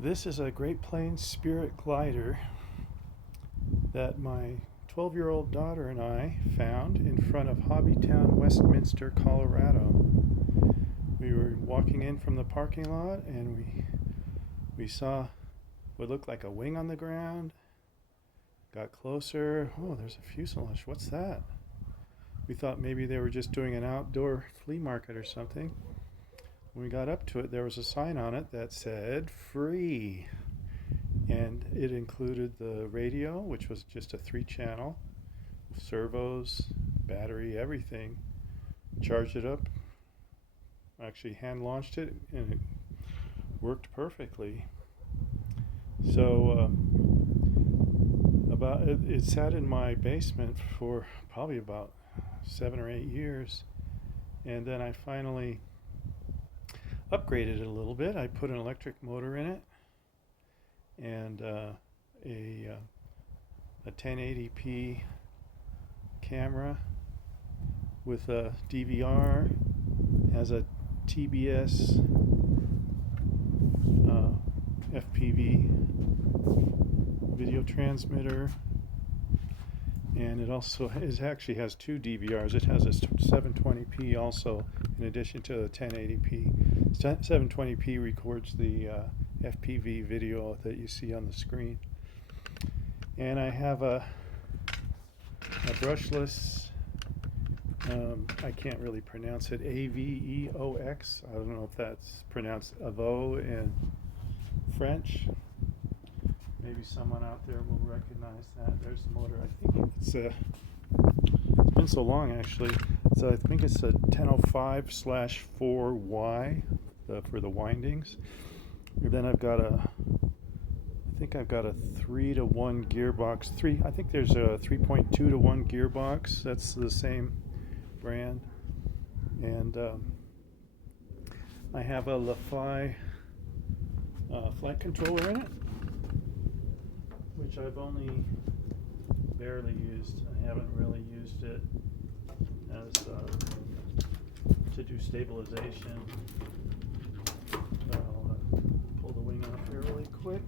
This is a Great Planes Spirit glider that my 12-year-old daughter and I found in front of Hobbytown Westminster, Colorado. We were walking in from the parking lot and we saw what looked like a wing on the ground. Got closer. Oh, there's a fuselage. What's that? We thought maybe they were just doing an outdoor flea market or something. When we got up to it, there was a sign on it that said free, and it included the radio, which was just a 3-channel, servos, battery, everything. Charged it up, actually hand launched it, and it worked perfectly. So it sat in my basement for probably about 7 or 8 years, and then I finally upgraded it a little bit. I put an electric motor in it and a 1080p camera with a DVR, has a TBS FPV video transmitter, and it also actually has 2 DVRs. It has a 720p also, in addition to the 1080p. 720p records the FPV video that you see on the screen. And I have a brushless, I can't really pronounce it, AVEOX. I don't know if that's pronounced AVO in French. Maybe someone out there will recognize that. There's the motor. I think it's been so long actually. So I think it's a 1005/4Y for the windings. And then I've got I think I've got a 3-to-1 gearbox. I think there's a 3.2-to-1 gearbox. That's the same brand. And I have a LaFi flight controller in it, which I've only barely used. I haven't really used it as to do stabilization. I'll pull the wing off here really quick.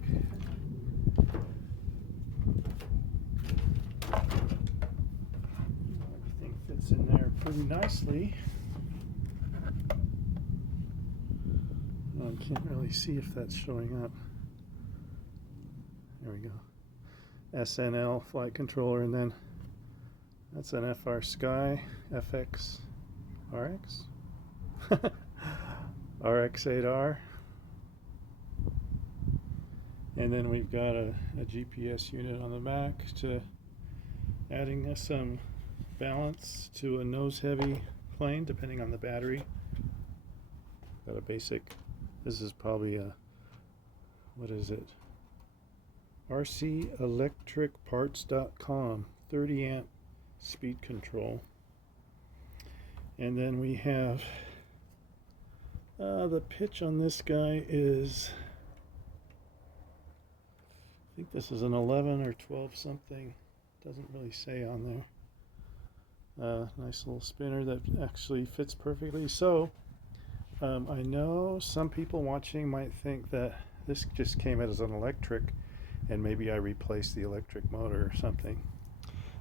Everything fits in there pretty nicely. I can't really see if that's showing up. There we go. SNL flight controller, and then that's an FR Sky FX RX RX8R, and then we've got a GPS unit on the back to adding some balance to a nose heavy plane depending on the battery. Got a basic, this is probably a, what is it, rcelectricparts.com 30 amp speed control. And then we have the pitch on this guy is, I think this is an 11 or 12 something, doesn't really say on there. Nice little spinner that actually fits perfectly. So I know some people watching might think that this just came out as an electric and maybe I replaced the electric motor or something.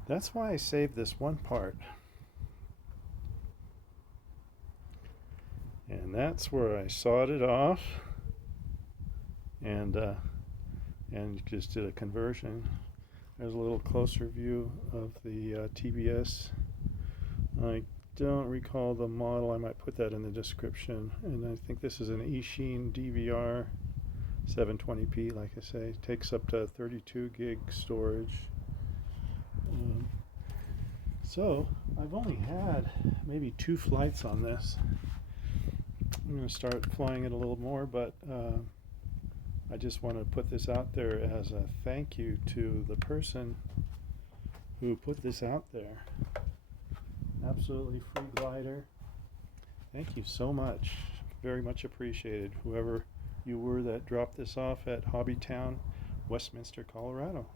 That's why I saved this one part. And that's where I sawed it off and just did a conversion. There's a little closer view of the TBS. I don't recall the model. I might put that in the description. And I think this is an eSheen DVR 720p, like I say. Takes up to 32 gig storage. So I've only had maybe 2 flights on this. I'm going to start flying it a little more, but I just want to put this out there as a thank you to the person who put this out there. Absolutely free glider. Thank you so much. Very much appreciated. Whoever you were that dropped this off at Hobbytown, Westminster, Colorado.